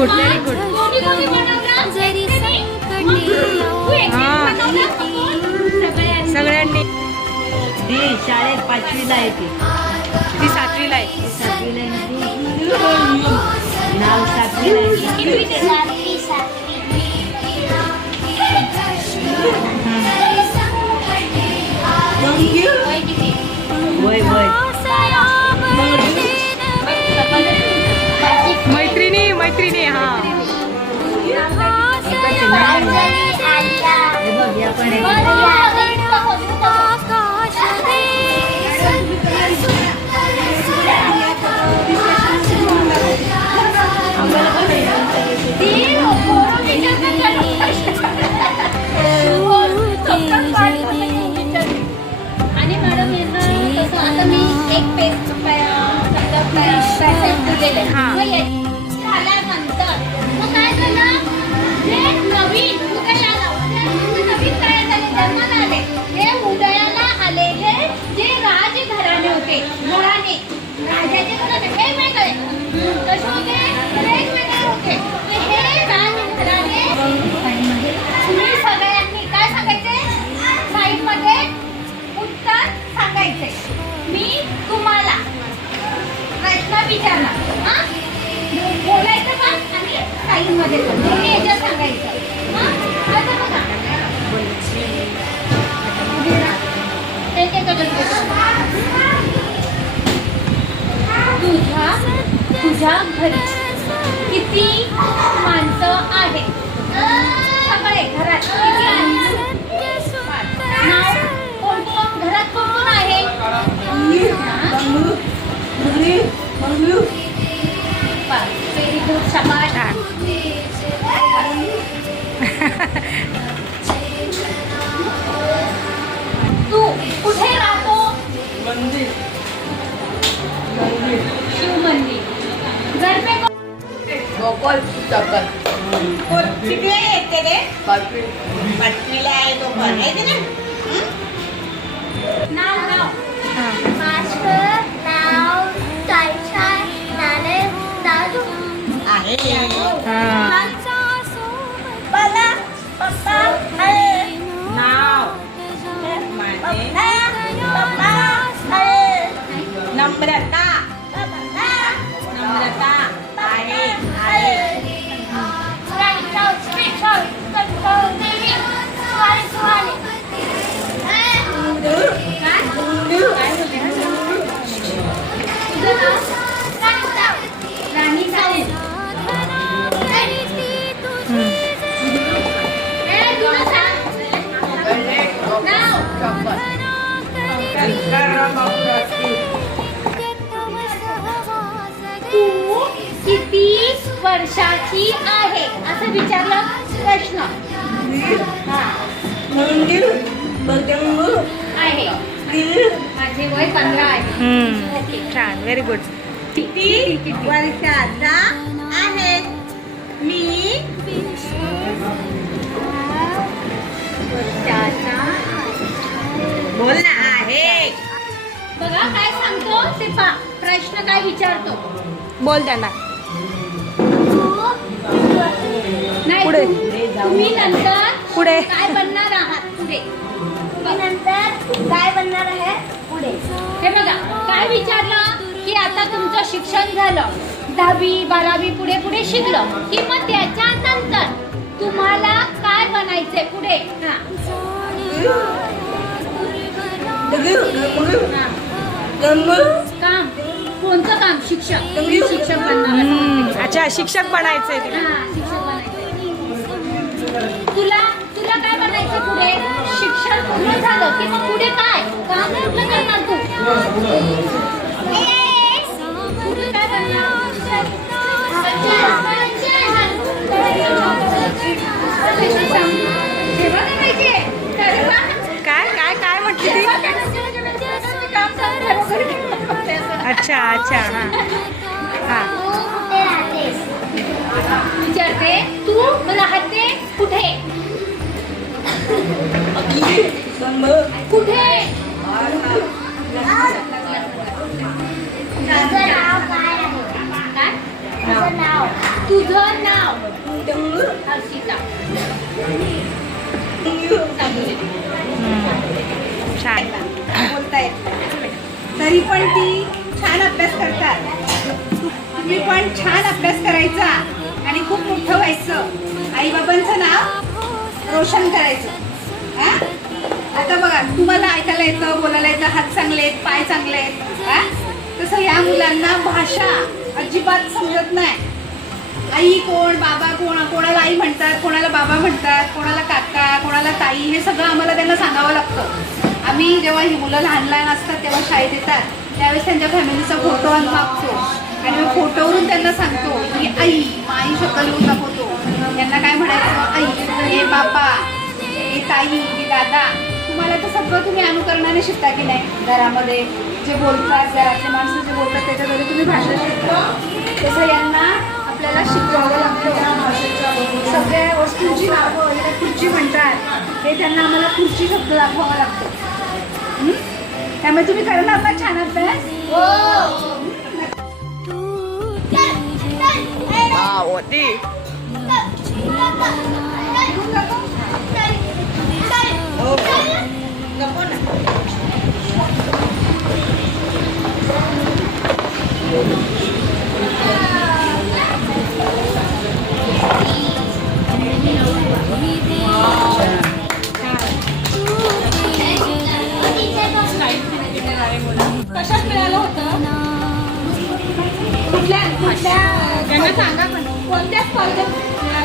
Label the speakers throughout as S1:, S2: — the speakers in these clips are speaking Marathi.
S1: गुड व्हेरी गुड हा.
S2: सगळ्यांनी.
S3: ती शाळेत पाचवीला आहे ती.
S1: ती सातवीला आहे.
S3: सातवीला. नाव सातवीला आहे?
S1: हे
S2: मी तुम्हाला प्रश्न विचारणार. हा? बोलायचं का? आणि साईडमध्ये पण तुम्ही याच्यात सांगायचं. हा? आता बघा. तुझ्या तुझ्या घरी किती माणसं आहेत?
S4: गोकुळ चक्कर. किती येते रे पाचवी पाचवीला आहे तो पण. आहे की नाही?
S2: नाव नाव.
S4: आहे.
S1: हा.
S4: मला पप्पा आहे. नाव. माझे
S2: तू किती वर्षाची आहे? असं विचारलं प्रश्न. आहे. माझे वय पंधरा आहे.
S1: हम्म.
S2: ओके.
S1: छान. व्हेरी गुड
S4: किती वर्षाचा आहे? मी
S2: वर्षाचा
S4: बोल ना. आहे
S2: बघा काय सांगतो ते पा प्रश्न काय विचारतो.
S1: बोल त्यांना.
S2: नाही
S1: पुढे.
S2: तू- तुम्ही नंतर
S1: पुढे.
S2: काय बनणार आहात पुढे. नंतर काय बनणार आहे? पुढे. हे बघा काय विचारलं की आता तुमचं शिक्षण झालं. दहावी बारावी पुढे पुढे शिकलं की मग त्याच्यानंतर तुम्हाला काय बनायचंय पुढे? हा. हा. काम. कोणतं काम? शिक्षक. तुम्ही शिक्षक बनणार.
S1: अच्छा शिक्षक बनायचंय तिला
S2: शिक्षक. तुला तुला काय बनायचं पुढे? शिक्षण पूर्ण झालं की मग पुढे काय? काम कुठलं करणार तू. पुढे काय बनणार?
S1: अच्छा अच्छा हा. हा.
S2: तू कुठे
S5: विचारते तू राहते कुठे? कुठे?
S6: तुझं नाव तुझं नाव.
S5: हर्षिता
S1: छान.
S4: बोलता येत. तरी पण ती छान अभ्यास करतात. तुम्ही पण छान अभ्यास करायचा आणि खूप मोठं व्हायचं. आई बाबांचं नाव रोशन करायचं. आता बघा तुम्हाला ऐकायला येतं बोलायला येतं हात चांगले आहेत पाय चांगले आहेत तसं या मुलांना भाषा अजिबात समजत नाही. आई कोण बाबा कोण कोणाला आई म्हणतात कोणाला बाबा म्हणतात कोणाला काका कोणाला ताई हे सगळं आम्हाला त्यांना सांगावं लागतं. आम्ही जेव्हा ही मुलं लहान लहान असतात तेव्हा शाळेत येतात. त्यावेळेस त्यांच्या फॅमिलीचा फोटो आम्ही मागतो. आणि मग फोटोवरून त्यांना सांगतो की आई माई आई शब्द दाखवतो. त्यांना काय म्हणायचं? आई हे बापा हे ताई हे दादा तुम्हाला तर सगळं तुम्ही अनुकरणाने शिकता की नाही. घरामध्ये जे बोलतात घरातले माणसं जे बोलतात त्याच्याद्वारे तुम्ही भाषा शिकता. तसं यांना आपल्याला शिकवावं लागतं. सगळ्या वस्तूंची नावं वगैरे खुर्ची म्हणतात. हे त्यांना आम्हाला खुर्ची शब्द दाखवावा लागतो. त्यामुळे तुम्ही करणार ना छान अभ्यास
S6: तू तुझे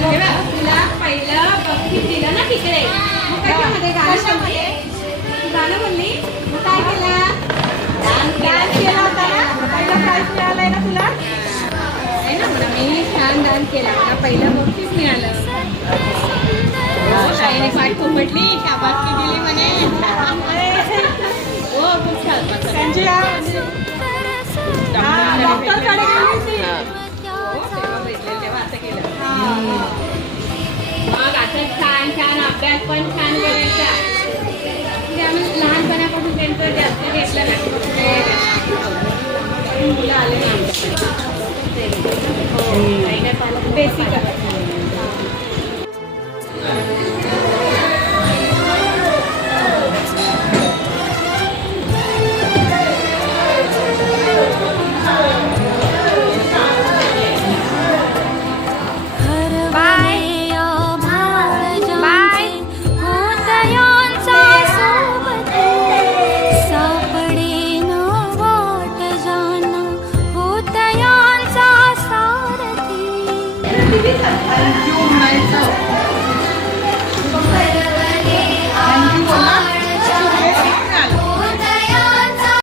S5: तुला पहिलं बक्षीस दिलं ना तिकडे. मग कशामध्ये कशामध्ये तू गाणं म्हणली. मग काय केलं? डान्स केला होता. ना पहिला प्राईज मिळालाय ना तुला? आहे ना म्हणा मी छान डान्स केला. मला पहिलं बक्षीस मिळालं. हो शाळेने पाठ थोपटली शाबासकी दिली म्हणे. हो खूप छान. त्यांची डॉक्टरकडे गेली होती. केलं. मग आता छान छान अभ्यास पण छान करायचा. म्हणजे आम्ही लहानपणापासून त्यांचं जास्त घेतलं नाही. मुलं आले ना. हो, नाही बेसिक आहे.